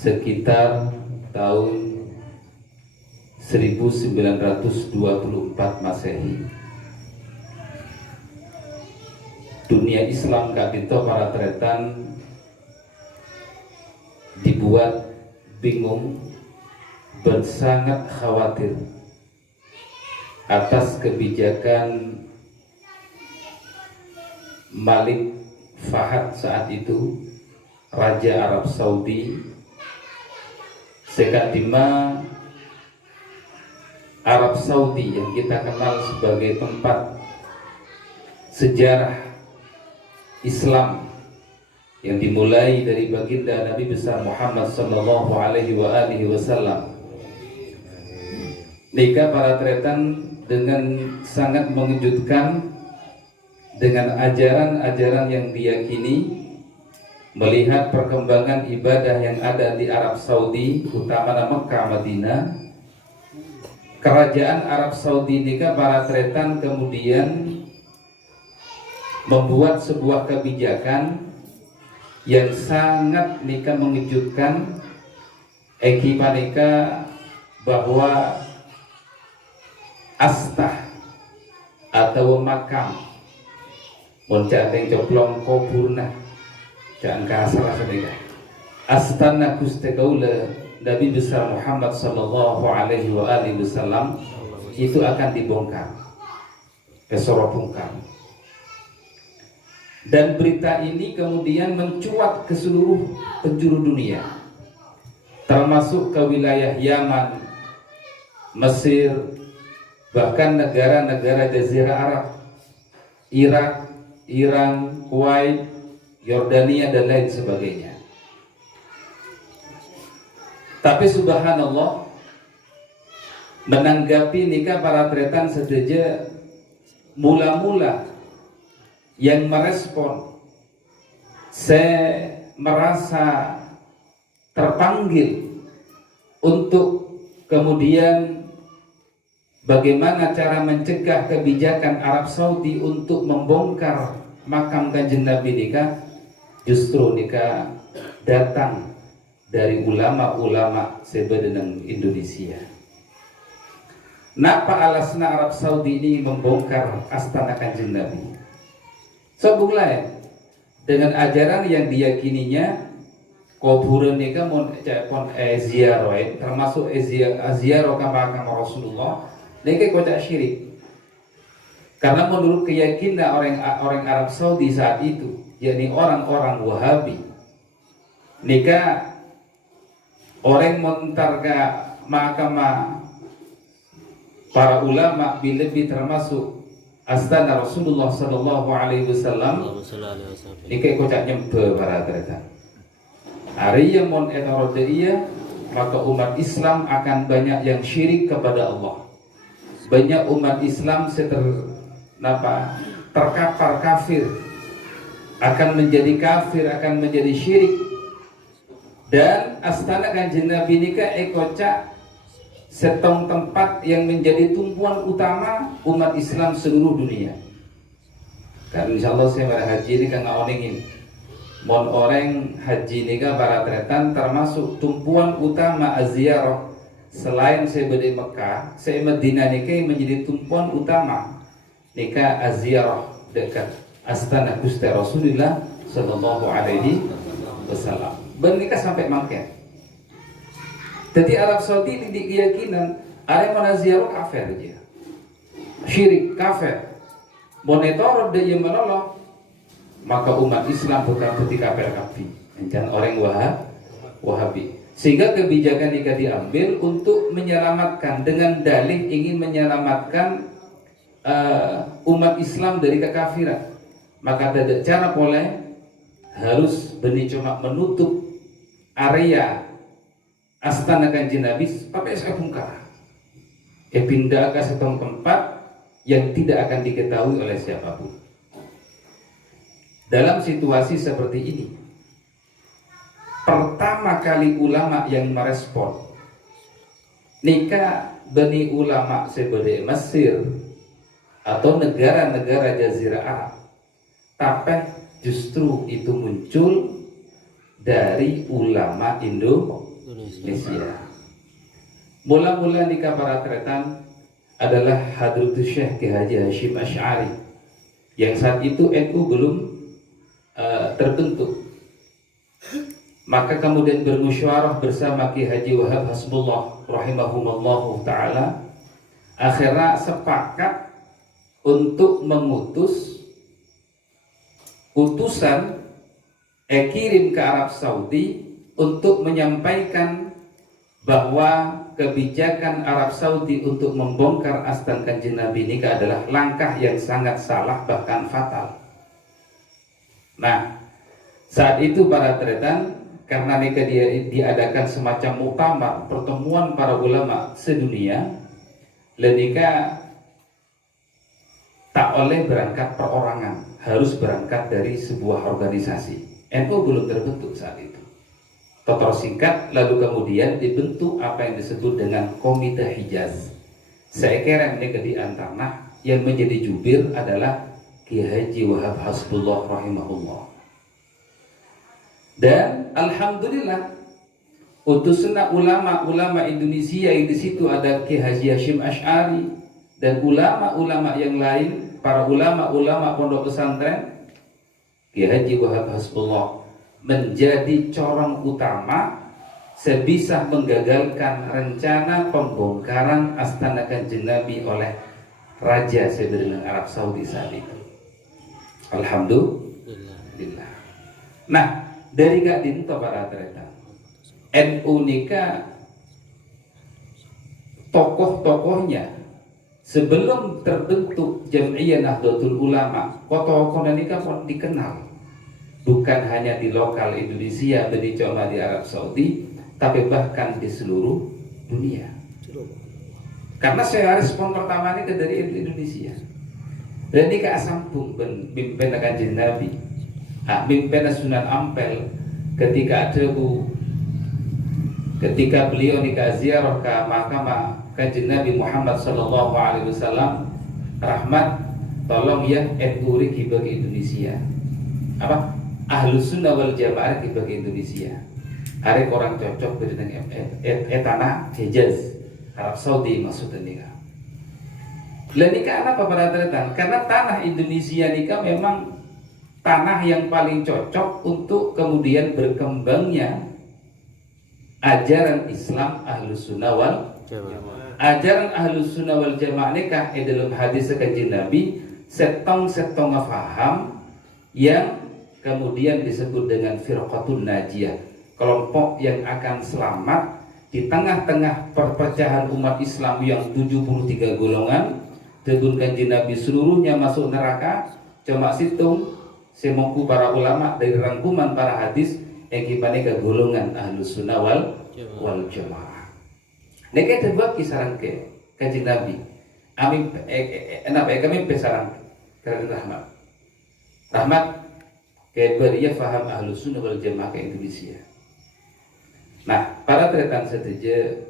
sekitar tahun 1924 Masehi. Dunia Islam kadito para tretan dibuat bingung dan sangat khawatir atas kebijakan Malik Fahad saat itu, Raja Arab Saudi, sekadima Arab Saudi yang kita kenal sebagai tempat sejarah Islam yang dimulai dari baginda Nabi besar Muhammad sallallahu alaihi wasallam. Nikah para tretan dengan sangat mengejutkan dengan ajaran-ajaran yang diyakini, melihat perkembangan ibadah yang ada di Arab Saudi, utama Mekah, Madinah. Kerajaan Arab Saudi nikah para tretan kemudian membuat sebuah kebijakan yang sangat nikah mengejutkan. Ekipanika bahwa astah atau makam moncateng coplong koburna jangan kasalah sedekah astana Gusti Kaula Nabi besar Muhammad sallallahu alaihi wasallam itu akan dibongkar ke Sorobungkar. Dan berita ini kemudian mencuat ke seluruh penjuru dunia, termasuk ke wilayah Yaman, Mesir, bahkan negara-negara Jazirah Arab, Irak, Iran, Kuwait, Yordania dan lain sebagainya. Tapi subhanallah, menanggapi nikah para tretan saja mula-mula yang merespon, saya merasa terpanggil untuk kemudian bagaimana cara mencegah kebijakan Arab Saudi untuk membongkar makam Kanjeng Nabi nikah. Justru nikah datang dari ulama-ulama sebedeneng Indonesia. Napa alasna Arab Saudi ini membongkar astana Kanjeng Nabi? Sebung lain dengan ajaran yang diyakininya kuburan nikah mon ziarah, termasuk ziarah ka makam Rasulullah, nikah kocak syirik. Karena menurut keyakinan orang Arab Saudi saat itu, yakni orang-orang Wahabi, nikah orang mentarga makam para ulama lebih termasuk astana Rasulullah sallallahu alaihi wasallam. Nikah kocak nyempe para tretan. Hari yang mon etarodaiya, maka umat Islam akan banyak yang syirik kepada Allah. Banyak umat Islam terkapar kafir, akan menjadi kafir, akan menjadi syirik. Dan astana Kanjeng Nabi nikah ekocak setong tempat yang menjadi tumpuan utama umat Islam seluruh dunia. Kan insyaallah saya pada haji ini kan ngaoningin mon orang haji nikah para tretan termasuk tumpuan utama aziarah. Selain saya berdiri Mekah, saya Madinah nikah menjadi tumpuan utama nikah aziarah dekat astana Gusti Rasulullah sallallahu alaihi wasallam. Bernikah sampai Makkah. Jadi Arab Saudi di keyakinan ada mana ziarah kafir aja, syirik kafir, monetor dia menolong, maka umat Islam bukan putih kafir kafir, dan orang Wahabi. Sehingga kebijakan nikah diambil untuk menyelamatkan dengan dalih ingin menyelamatkan umat Islam dari kekafiran. Maka tidak cara boleh harus benih cuma menutup area astana Kanjeng Nabi pakai saya bongkar. Pindah ke satu tempat yang tidak akan diketahui oleh siapapun. Dalam situasi seperti ini, pertama kali ulama yang merespon nikah bani ulama seperti Mesir atau negara-negara Jazirah Arab, tapi justru itu muncul dari ulama Indonesia. Mula-mula nikah para tretan adalah Hadratus Syekh Ki Haji Hasyim Asy'ari yang saat itu NU belum terbentuk. Maka kemudian bermusyawarah bersama Ki Haji Wahab Hasbullah rahimahumallahu taala, akhirnya sepakat untuk mengutus utusan kirim ke Arab Saudi untuk menyampaikan bahwa kebijakan Arab Saudi untuk membongkar Astana Kanjeng Nabi nikah adalah langkah yang sangat salah, bahkan fatal. Nah, saat itu para tretan, karena nikah diadakan semacam muktamar, pertemuan para ulama sedunia, nikah tak oleh berangkat perorangan, harus berangkat dari sebuah organisasi. NU belum terbentuk saat itu. Totor singkat, lalu kemudian dibentuk apa yang disebut dengan Komite Hijaz. Seekeren nikah di antara yang menjadi jubir adalah Ki Haji Wahab Hasbullah rahimahullah. Dan alhamdulillah utusan ulama-ulama Indonesia yang di situ ada Ki Haji Hasyim Asy'ari dan ulama-ulama yang lain, para ulama-ulama pondok pesantren, Ki Haji Wahab Hasbullah menjadi corong utama sebisa menggagalkan rencana pembongkaran Astana Kanjeng Nabi oleh Raja Seberang Arab Saudi saat itu. Alhamdulillah. Nah, dari Kak Dinto para ternyata NU nikah tokoh-tokohnya sebelum terbentuk Jam'iyah Nahdlatul Ulama, tokoh nikah pun dikenal. Bukan hanya di lokal Indonesia, cuma di Arab Saudi, tapi bahkan di seluruh dunia. Karena saya respon pertama ini dari Indonesia. Dan ini sambung pimpin Kanjeng Nabi, pimpin Sunan Ampel ketika beliau nikah ziarah ke mahkamah Kanjeng Nabi Muhammad sallallahu alaihi wasallam, rahmat tolong ya NU bagi Indonesia. Apa? Ahlus Sunnah wal Jamaah bagi Indonesia. Hari orang cocok dengan tanah Hijaz, Arab Saudi maksudnya nikah. Lah nikah apa para tretan? Karena tanah Indonesia nikah memang tanah yang paling cocok untuk kemudian berkembangnya ajaran Islam Ahlus Sunnah wal Jamaah. Ajaran Ahlus Sunnah wal Jamaah nikah dalam hadis Kanjeng Nabi setong faham yang kemudian disebut dengan firqatun najiyah, kelompok yang akan selamat di tengah-tengah perpecahan umat Islam yang 73 golongan. Tebun Kanjeng Nabi seluruhnya masuk neraka, cuma situng semongku para ulama dari rangkuman para hadis yang gimana ke golongan Ahlus Sunnah wal Jamaah. Neka coba kisaran ke Kanjeng Nabi. Amin kami pesaran karena rahmat keberia faham Ahlus Sunnah wal Jamaah ke Indonesia. Nah, para tretan setuju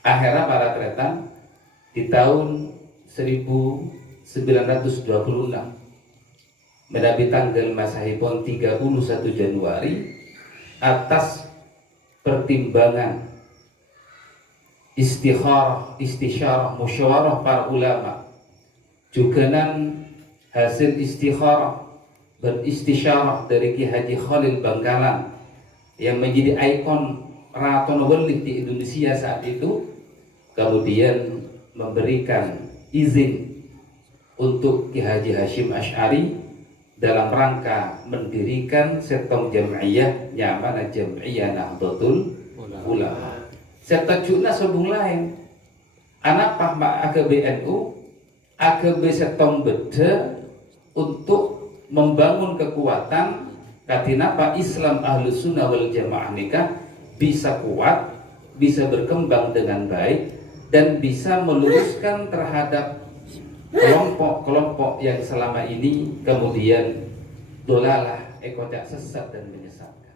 akhirnya para tretan di tahun 1926 menabi tanggal masahipun 31 Januari atas pertimbangan istisyarah musyawarah para ulama juga hasil istikharah beristisyarah dari Ki Haji Khalil Bangkalan yang menjadi ikon Ratono Welik di Indonesia saat itu, kemudian memberikan izin untuk Ki Haji Hasyim Asy'ari dalam rangka mendirikan setong jam'iyah nyamana Jam'iyah Nahdlatul Ulama. Setajuna sobung lain anak pahma AKBNU AKB setong beda untuk membangun kekuatan katinapa Islam Ahlus Sunnah wal Jamaah nikah bisa kuat, bisa berkembang dengan baik dan bisa meluruskan terhadap kelompok-kelompok yang selama ini kemudian dolalah ekocak sesat dan menyesatkan.